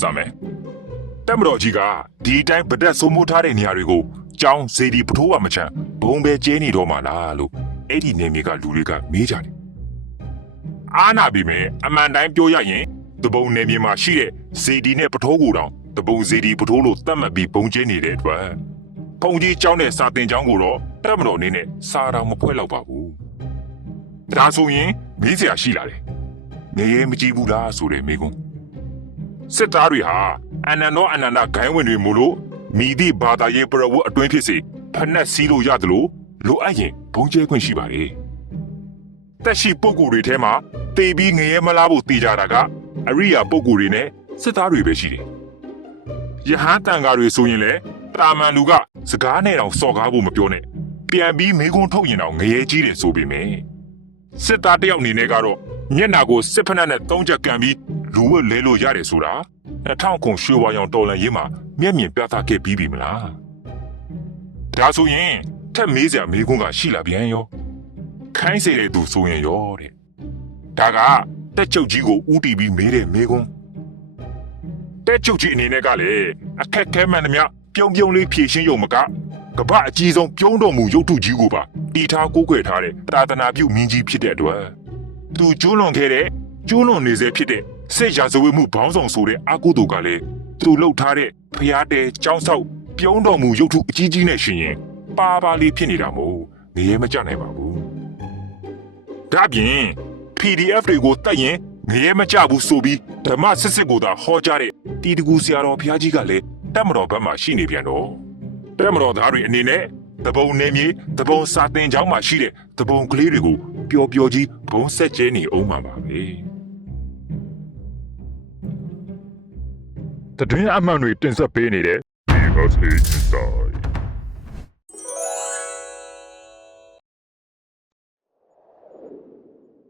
စမယ်တက်မတော်ကြီးကဒီအတိုင်းဗဒက်ဆိုးမိုးထားတဲ့နေရာတွေကိုကြောင်းစေဒီပထိုးပါမချမ်းဘုံပဲကျဲနေတော့မှလားလို့အဲ့ဒီနေမြေကလူတွေကမေးကြတယ်အာနာပြီမယ်အမှန်တိုင်းပြောရရင်တပုံနေမြေမှာရှိတဲ့စေဒီနဲ့ပထိုးကိုတောင်တပုံစေဒီပထိုးလို့သတ်မှတ်ပြီးဘုံကျဲနေတဲ့အတွက်ဖုန်ကြီးကျောင်းနဲ့စာတင်ကျောင်းကိုတော့တက်မတော်အနေနဲ့စာတော်မဖွဲ့တော့ပါဘူးဒါဆိုရင်မေးစရာရှိလာတယ်ငရဲမကြည့်ဘူးလားဆိုတဲ့မေကွန်း စစ်သားတွေဟာအနန္တောအနန္တဂိုင်းဝင်တွေမို့လို့မိသည့်ဘာသာရေးပရဝတ်အတွင်းဖြစ်စေဖက်နှက်စီးလို့ရတယ်လို့လိုအပ်ရင်ဘုံကျဲခွင့်ရှိပါတယ်။တက်ရှိပုံကိုယ်တွေထဲမှာတေပြီးငရဲမလားဖို့တည်ကြတာကအရိယာပုံကိုယ်တွေနဲ့စစ်သားတွေပဲရှိတယ်။ယဟန်တန်ဃာတွေဆိုရင်လည်းတာမန်လူကစကားနဲ့တောင်စော်ကားဖို့မပြောနဲ့ပြန်ပြီးမေကုန်းထုတ်ရင်တော့ငရဲကြီးတယ်ဆိုပေမယ့်စစ်သားတစ်ယောက်အနေနဲ့ကတော့မျက်နာကိုစစ်ဖက်နှက်နဲ့သုံးချက်ကန်ပြီး လူဝက်လဲလို့ရတယ်ဆိုတာ2000ခုရွှေဝါရောင်တော်လန်ရေးမှာမျက်မြင်ပြသခဲ့ပြီးပြီမလားဒါဆိုရင်ထက်မေးစရာမေးခွန်းကရှိလာပြန်ရောခိုင်းစေတဲ့သူဆိုရင်ရောတဲ့ဒါကတက်ချုပ်ကြီးကိုဥတီပြီးမေးတဲ့မေးခွန်းတက်ချုပ်ကြီးအနေနဲ့ကလည်းအခက်ခဲမှန်သမျှပြုံးပြုံးလေးဖြည့်ရှင်းရုံမကကပ္ပအကြီးဆုံးပြုံးတော်မူရုပ်ထုကြီးကိုပါတီထားကိုးကွယ်ထားတဲ့တာသနာပြုမင်းကြီးဖြစ်တဲ့အတွက်သူကျွလွန်ခဲ့တဲ့ ကျွလွန်နေစေဖြစ်တဲ့စိတ်ရာဇဝတ်မှုဘောင်းဆောင်ဆိုတဲ့အကုသိုလ်ကလည်းသူလှုပ်ထားတဲ့ဖျားတဲចောင်းဆောက်ပြုံးတော်မူရုပ်ထုအကြီးကြီးနဲ့ရှင်ရင်ပါပါလေးဖြစ်နေတာမို့ငရဲမကြနိုင်ပါဘူးဒါပြင် PDF တွေကိုတတ်ရင်ငရဲမကြဘူးဆိုပြီးဓမ္မစစ်စစ်ကိုသာဟောကြားတဲ့တီတကူဆရာတော်ဘုရားကြီးကလည်းတက်မတော်ဘက်မှာရှိနေပြန်တော့တက်မတော်သားတွေအနေနဲ့တပုံနေမြေတပုံစာတင်ကျောင်းမှာရှိတဲ့တပုံကလေးတွေကိုပျော်ပျော်ကြီးဘုံဆက်ကျဲနေအောင်မှာပါပဲ တတွင်းအမှန်တွေတင်ဆက်ပေးနေတဲ့ Vegas Inside